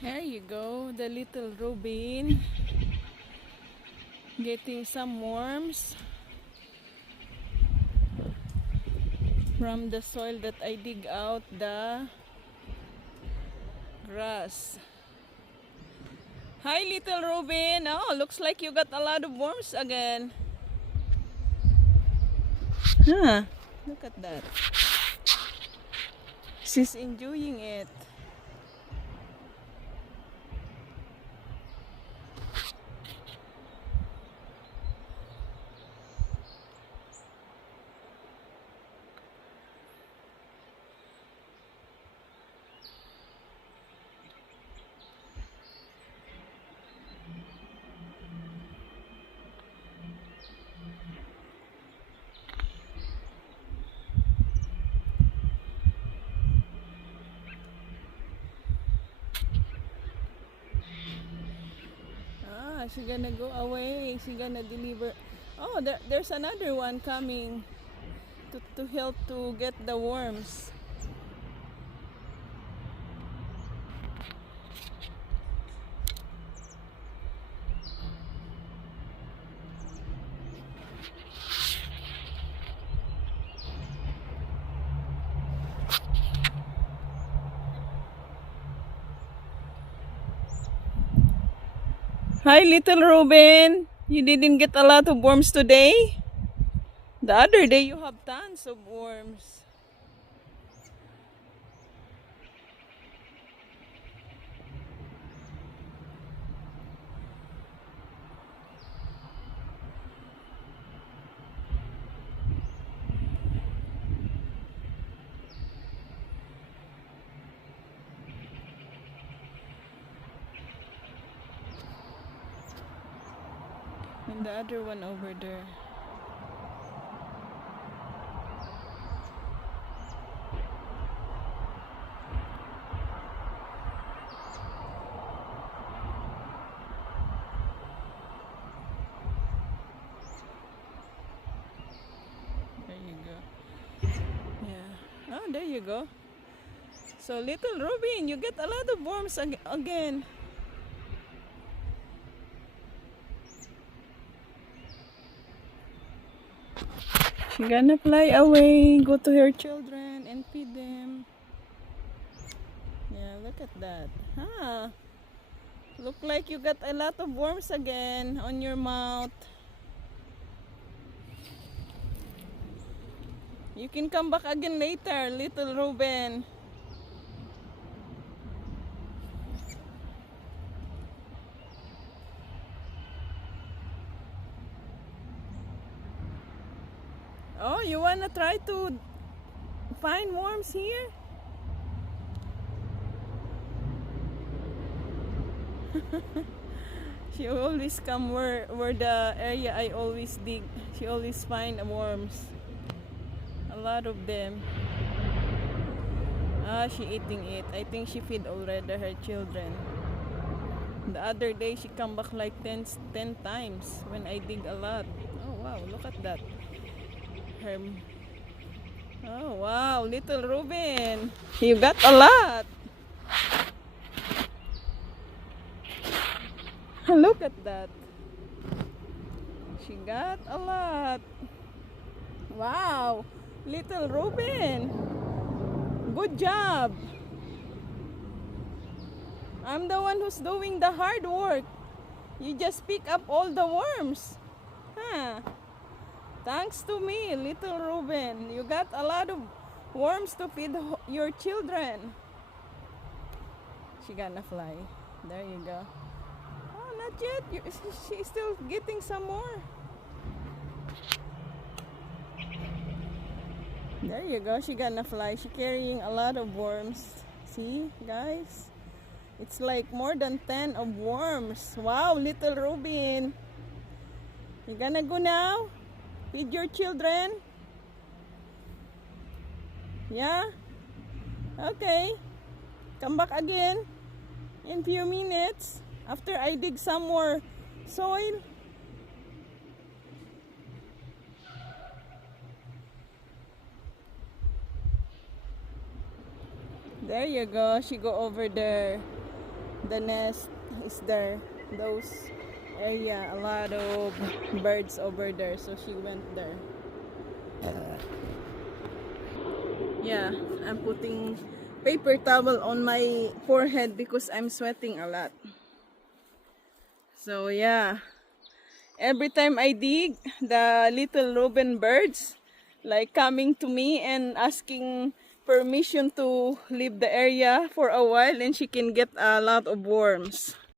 There you go, the little Robin getting some worms from the soil that I dig out the grass. Hi, little Robin. Oh, looks like you got a lot of worms again. Huh, look at that. She's enjoying it. She's gonna go away. She's gonna deliver. Oh, there's another one coming to help to get the worms. Hi, little Ruben. You didn't get a lot of worms today? The other day you have tons of worms. And the other one over there. There you go. Yeah. Oh, there you go. So, little Ruben, you get a lot of worms again. She's gonna fly away, go to her children and feed them. Yeah, look at that. Huh? Look like you got a lot of worms again on your mouth. You can come back again later, little Ruben. Oh, you wanna try to find worms here? She always come where the area I always dig. She always find worms. A lot of them. Ah, she eating it. I think she feed already her children. The other day she come back like 10 times when I dig a lot. Oh wow, look at that. Her. Oh wow, little Ruben. You got a lot. Look at that. She got a lot. Wow, little Ruben. Good job. I'm the one who's doing the hard work. You just pick up all the worms. Huh? Thanks to me, little Ruben. You got a lot of worms to feed your children. She gonna fly. There you go. Oh, not yet. She's still getting some more. There you go. She gonna fly. She carrying a lot of worms. See, guys? It's like more than 10 of worms. Wow, little Ruben. You gonna go now? Feed your children? Yeah? Okay. Come back again in few minutes after I dig some more soil. There you go. She go over there. The nest is there. Those area, a lot of birds over there. So she went there. Yeah, I'm putting paper towel on my forehead because I'm sweating a lot. So yeah, every time I dig, the little robin birds like coming to me and asking permission to leave the area for a while, and she can get a lot of worms.